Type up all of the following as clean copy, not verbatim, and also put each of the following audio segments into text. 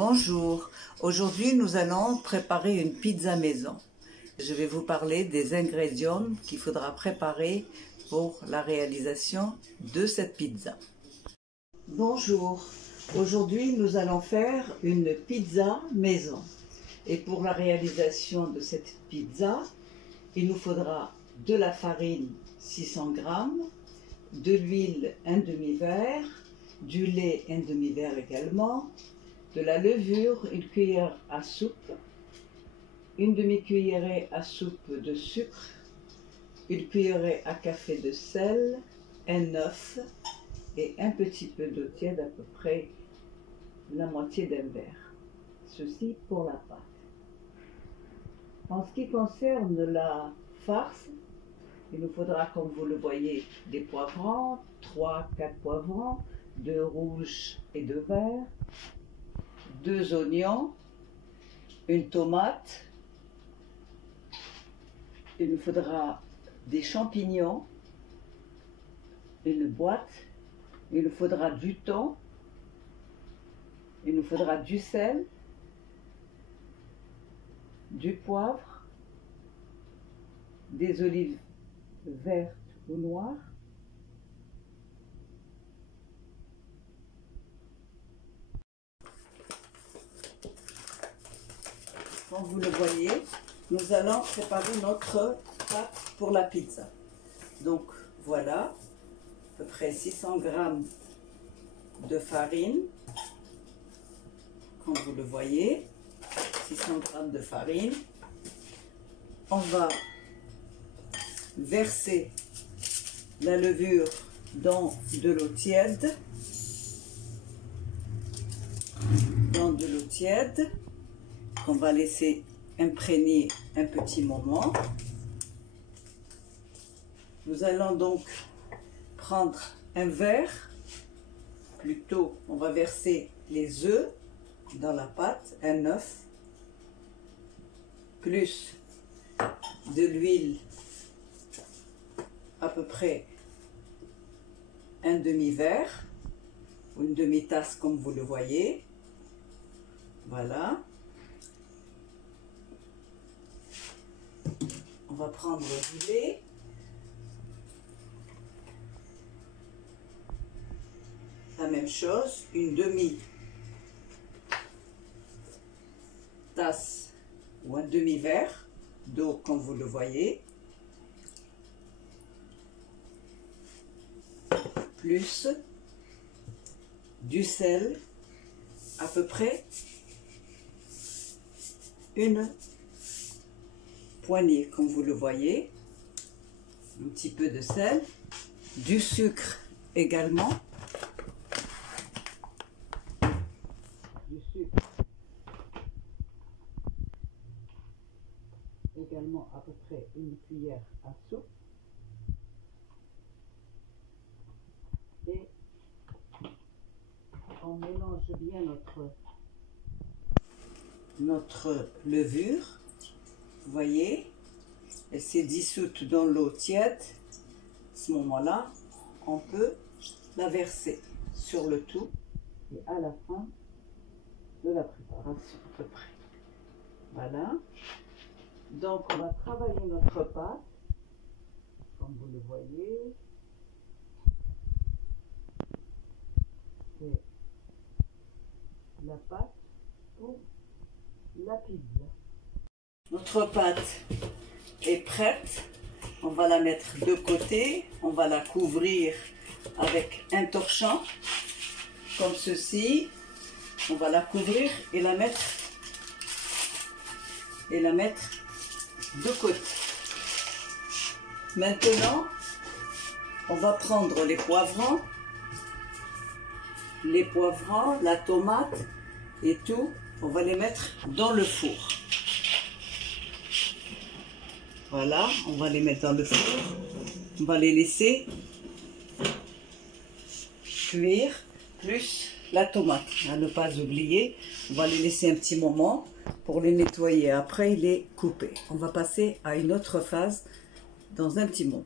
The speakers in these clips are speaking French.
Bonjour, aujourd'hui nous allons préparer une pizza maison. Je vais vous parler des ingrédients qu'il faudra préparer pour la réalisation de cette pizza. Bonjour, aujourd'hui nous allons faire une pizza maison. Et pour la réalisation de cette pizza, il nous faudra de la farine 600 g, de l'huile un demi-verre, du lait un demi-verre également, de la levure, une cuillère à soupe, une demi-cuillerée à soupe de sucre, une cuillerée à café de sel, un œuf et un petit peu d'eau tiède, à peu près la moitié d'un verre. Ceci pour la pâte. En ce qui concerne la farce, il nous faudra, comme vous le voyez, des poivrons, 3-4 poivrons, 2 rouges et 2 verts, 2 oignons, une tomate, il nous faudra des champignons, une boîte, il nous faudra du thon, il nous faudra du sel, du poivre, des olives vertes ou noires, comme vous le voyez, nous allons préparer notre pâte pour la pizza. Donc voilà, à peu près 600 g de farine, comme vous le voyez, 600 g de farine. On va verser la levure dans de l'eau tiède, qu'on va laisser imprégner un petit moment. Nous allons donc prendre un verre, plutôt on va verser les œufs dans la pâte, un œuf, plus de l'huile, à peu près un demi-verre ou une demi-tasse comme vous le voyez. Voilà. On va prendre du lait. La même chose, une demi-tasse ou un demi-verre d'eau comme vous le voyez. Plus du sel, à peu près une poignée, comme vous le voyez, un petit peu de sel, du sucre également, à peu près une cuillère à soupe, et on mélange bien notre levure. Vous voyez, elle s'est dissoute dans l'eau tiède. À ce moment-là, on peut la verser sur le tout et à la fin de la préparation à peu près. Voilà. Donc on va travailler notre pâte, comme vous le voyez. C'est la pâte pour la pizza. Notre pâte est prête. On va la mettre de côté. On va la couvrir avec un torchon, comme ceci. On va la couvrir et la mettre de côté. Maintenant, on va prendre les poivrons, la tomate et tout. On va les mettre dans le four. Voilà, on va les mettre dans le four. On va les laisser cuire, plus la tomate. À ne pas oublier, on va les laisser un petit moment pour les nettoyer. Après, les couper. On va passer à une autre phase dans un petit moment.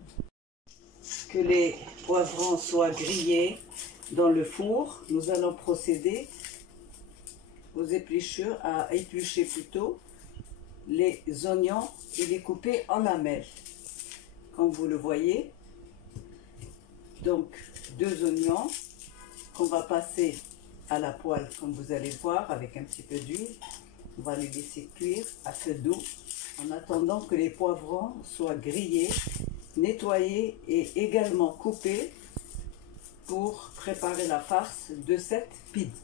Que les poivrons soient grillés dans le four, nous allons procéder aux épluchures, à éplucher plutôt les oignons et les couper en lamelles, comme vous le voyez. Donc 2 oignons qu'on va passer à la poêle, comme vous allez voir, avec un petit peu d'huile. On va les laisser cuire à feu doux en attendant que les poivrons soient grillés, nettoyés et également coupés pour préparer la farce de cette pizza.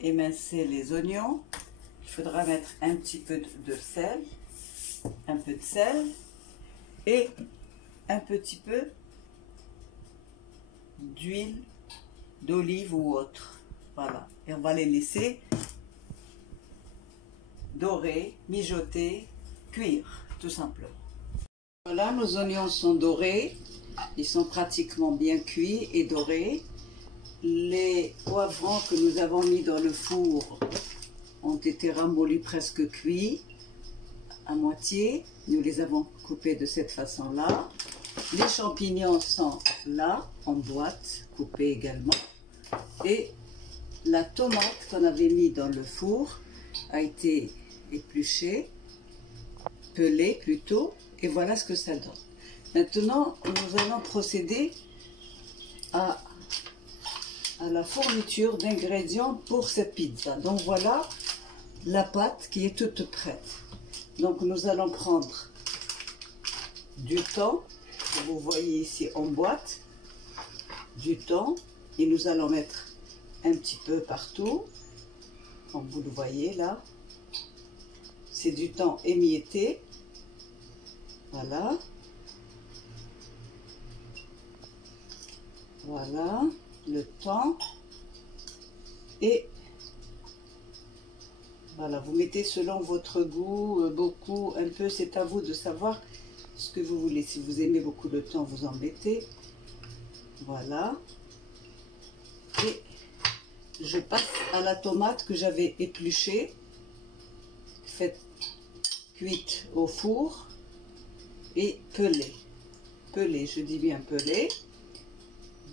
Émincer les oignons, il faudra mettre un petit peu de sel, un peu de sel et un petit peu d'huile d'olive ou autre. Voilà, et on va les laisser dorer, mijoter, cuire tout simplement. Voilà, nos oignons sont dorés, ils sont pratiquement bien cuits et dorés. Les poivrons que nous avons mis dans le four ont été ramollis, presque cuits, à moitié. Nous les avons coupés de cette façon-là. Les champignons sont là, en boîte, coupés également. Et la tomate qu'on avait mis dans le four a été épluchée, pelée plutôt, et voilà ce que ça donne. Maintenant, nous allons procéder à la fourniture d'ingrédients pour cette pizza. Donc voilà la pâte qui est toute prête. Donc nous allons prendre du thon, que vous voyez ici en boîte, du thon, et nous allons mettre un petit peu partout, comme vous le voyez là. C'est du thon émietté, voilà. Voilà le thon, et voilà, vous mettez selon votre goût, beaucoup, un peu, c'est à vous de savoir ce que vous voulez. Si vous aimez beaucoup le thon, vous en mettez, voilà. Et je passe à la tomate que j'avais épluchée, faite cuite au four et pelée. Pelée, je dis bien pelée,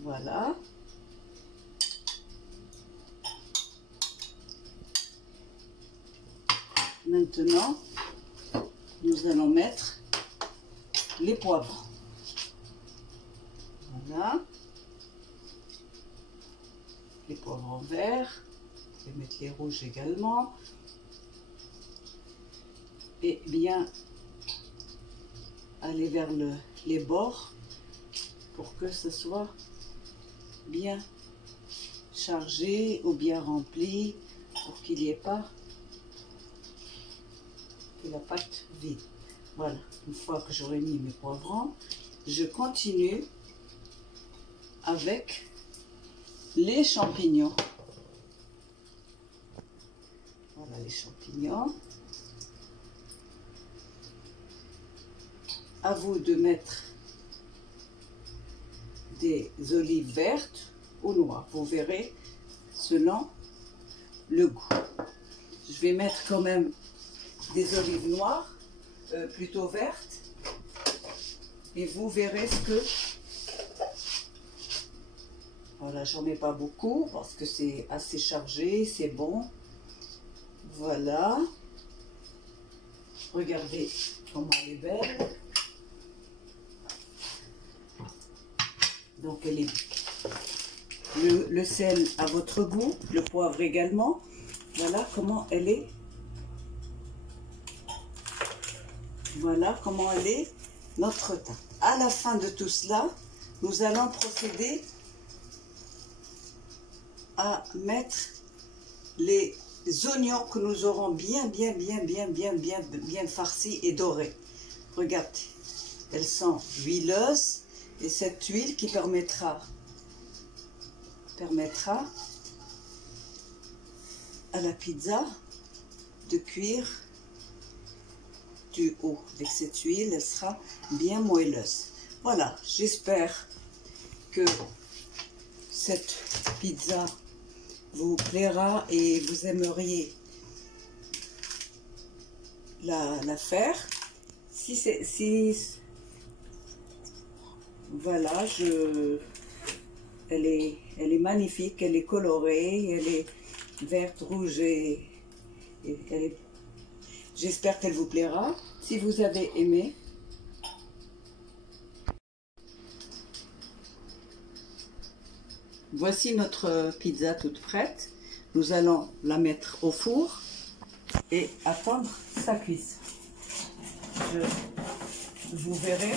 voilà. Maintenant, nous allons mettre les poivrons. Voilà. Les poivrons verts. Je vais mettre les rouges également. Et bien aller vers les bords pour que ce soit bien chargé ou bien rempli, pour qu'il n'y ait pas la pâte vide. Voilà, une fois que j'aurai mis mes poivrons, je continue avec les champignons. Voilà les champignons. À vous de mettre des olives vertes ou noires, vous verrez selon le goût. Je vais mettre quand même des olives noires, plutôt vertes. Et vous verrez ce que... Voilà, j'en mets pas beaucoup parce que c'est assez chargé, c'est bon. Voilà. Regardez comment elle est belle. Donc elle est... Le sel à votre goût, le poivre également. Voilà comment elle est. Voilà comment elle est, notre tarte. À la fin de tout cela, nous allons procéder à mettre les oignons que nous aurons bien farcis et dorés. Regardez, elles sont huileuses et cette huile qui permettra à la pizza de cuire du haut. Avec cette huile, elle sera bien moelleuse. Voilà, j'espère que cette pizza vous plaira et vous aimeriez la faire. Voilà, elle est magnifique, elle est colorée, elle est verte, rouge et j'espère qu'elle vous plaira. Si vous avez aimé, voici notre pizza toute prête. Nous allons la mettre au four et attendre sa cuisson. Vous verrez,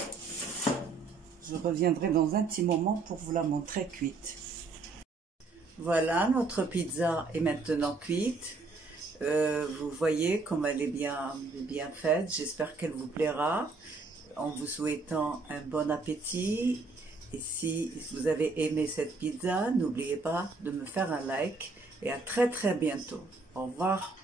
je reviendrai dans un petit moment pour vous la montrer cuite. Voilà, notre pizza est maintenant cuite. Vous voyez comme elle est bien faite. J'espère qu'elle vous plaira. En vous souhaitant un bon appétit. Et si vous avez aimé cette pizza, n'oubliez pas de me faire un like. Et à très bientôt. Au revoir.